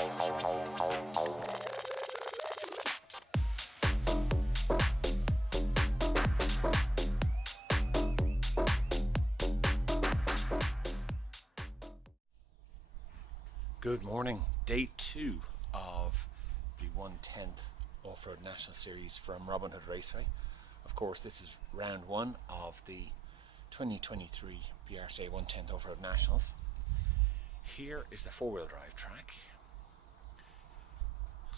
Good morning, day 2 of the 10th Offroad National Series from Robin Hood Raceway. Of course, this is round 1 of the 2023 BRCA 10th Offroad Nationals. Here is the four-wheel drive track.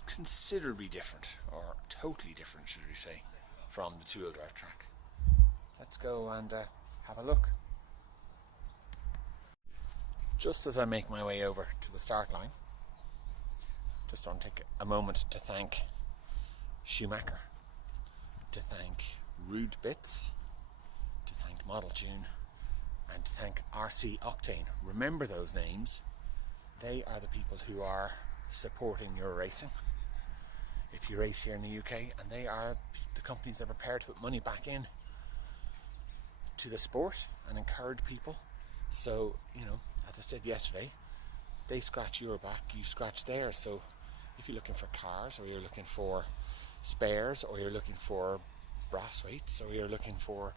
Considerably different, or totally different should we say, from the two-wheel drive track. Let's go and have a look. Just as I make my way over to the start line, just want to take a moment to thank Schumacher, to thank Rude Bits, to thank Model Tune, and to thank RC Octane. Remember those names. They are the people who are supporting your racing if you race here in the UK, and they are the companies that are prepared to put money back in to the sport and encourage people. So, you know, as I said yesterday, they scratch your back, you scratch theirs. So if you're looking for cars, or you're looking for spares, or you're looking for brass weights, or you're looking for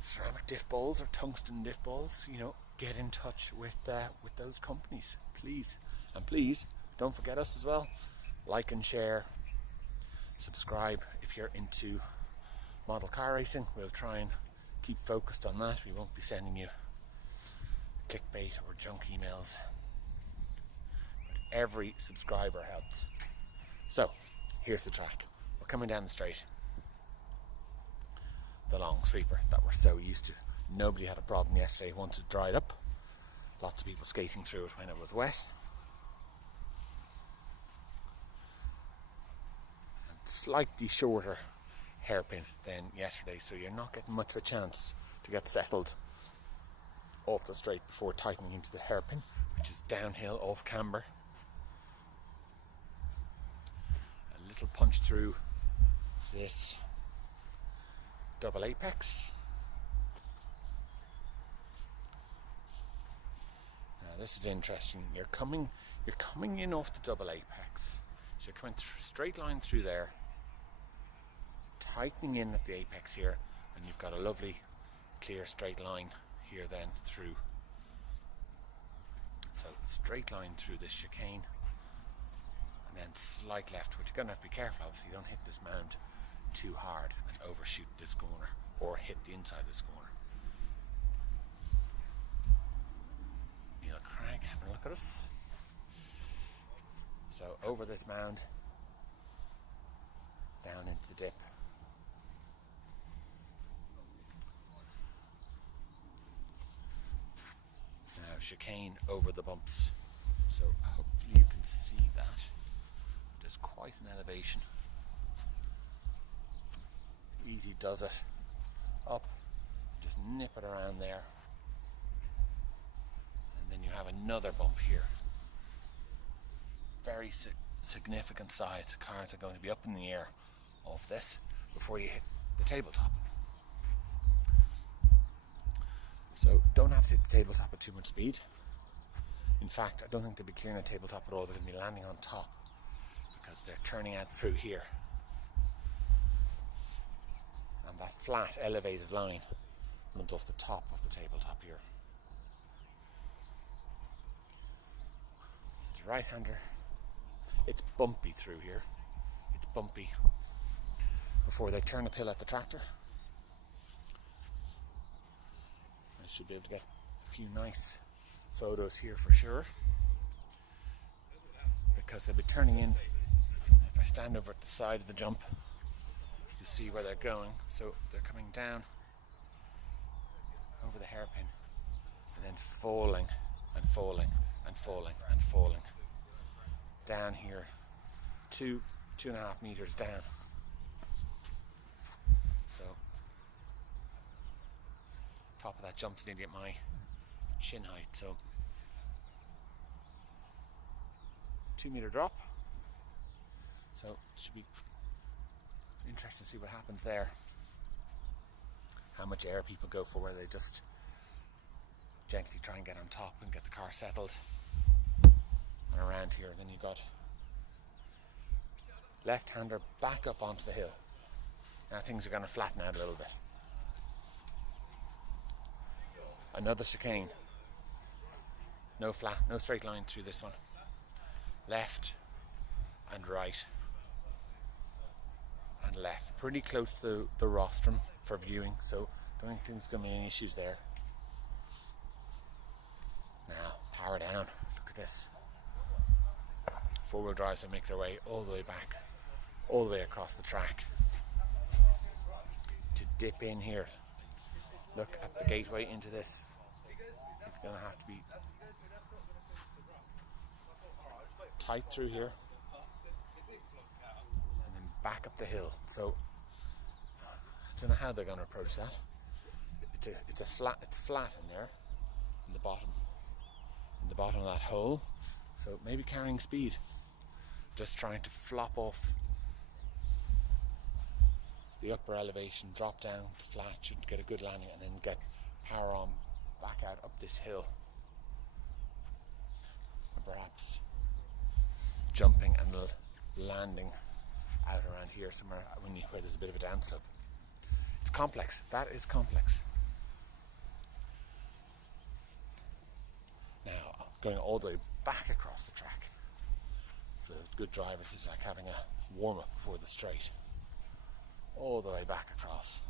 ceramic diff bowls or tungsten diff bowls, you know, get in touch with those companies, please. And please don't forget us as well. Like and share, subscribe if you're into model car racing. We'll try and keep focused on that. We won't be sending you clickbait or junk emails, but every subscriber helps. So here's the track. We're coming down the straight, the long sweeper that we're so used to. Nobody had a problem yesterday once it dried up. Lots of people skating through it when it was wet. And slightly shorter hairpin than yesterday, so you're not getting much of a chance to get settled off the straight before tightening into the hairpin, which is downhill off camber. A little punch through this double apex. Now this is interesting. You're coming in off the double apex, so you're coming straight line through there, tightening in at the apex here, and you've got a lovely clear straight line here then through. So straight line through this chicane, and then slight left, but you're going to have to be careful obviously you don't hit this mound too hard and overshoot this corner or hit the inside of this corner. Neil Craig having a look at us. So over this mound, down into the dip. Now chicane over the bumps, so hopefully you can see that. There's quite an elevation. Easy does it. Up, just nip it around there, and then you have another bump here. Very significant size. Cars are going to be up in the air off this before you hit the tabletop. So don't have to hit the tabletop at too much speed. In fact, I don't think they'll be clearing a tabletop at all. They're going to be landing on top because they're turning out through here. And that flat, elevated line runs off the top of the tabletop here. It's a right-hander. It's bumpy through here. It's bumpy before they turn uphill at the tractor. I should be able to get a few nice photos here for sure, because they'll be turning in. If I stand over at the side of the jump, you see where they're going. So they're coming down over the hairpin and then falling and falling and falling and falling down here, 2.5 meters down. So top of that jump's nearly at my shin height, so 2-meter drop. So it should be interesting to see what happens there. How much air people go for, whether they just gently try and get on top and get the car settled and around here. Then you've got left-hander back up onto the hill. Now things are going to flatten out a little bit. Another chicane. No straight line through this one. Left and right and left. Pretty close to the rostrum for viewing, so don't think there's going to be any issues there. Now, power down. Look at this. Four-wheel drives will make their way all the way back, all the way across the track to dip in here. Look at the gateway into this. It's going to have to be tight through here and then back up the hill. So I don't know how they're going to approach that. It's flat in there in the bottom of that hole. So maybe carrying speed, just trying to flop off the upper elevation, drop down, it's flat, should get a good landing, and then get power on back out up this hill. And perhaps jumping and landing out around here somewhere where there's a bit of a downslope. It's complex. That is complex. Now, going all the way back across the track for good drivers is like having a warm-up before the straight. All the way back across.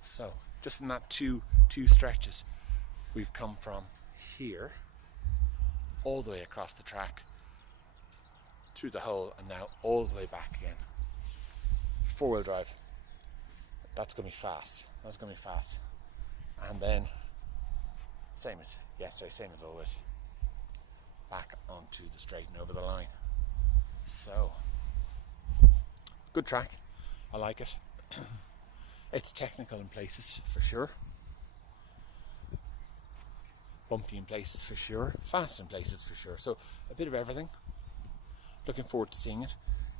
So, just in that two stretches, we've come from here all the way across the track through the hole and now all the way back again. Four-wheel drive. That's going to be fast. That's going to be fast. And then, same as yesterday, same as always, back onto the straight and over the line. So, good track. I like it. It's technical in places for sure. Bumpy in places for sure. Fast in places for sure. So, a bit of everything. Looking forward to seeing it.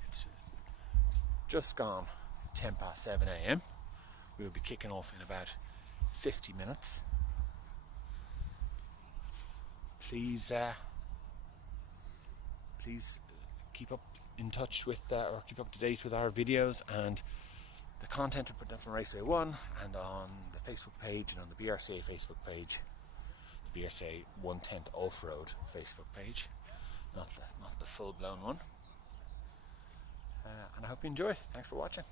It's just gone 7 a.m. We will be kicking off in about 50 minutes. Please keep up in touch with or keep up to date with our videos and the content we put up on RacewayOne and on the Facebook page and on the BRCA Facebook page, the BRCA 10th Offroad Facebook page, not the full-blown one. And I hope you enjoyed. Thanks for watching.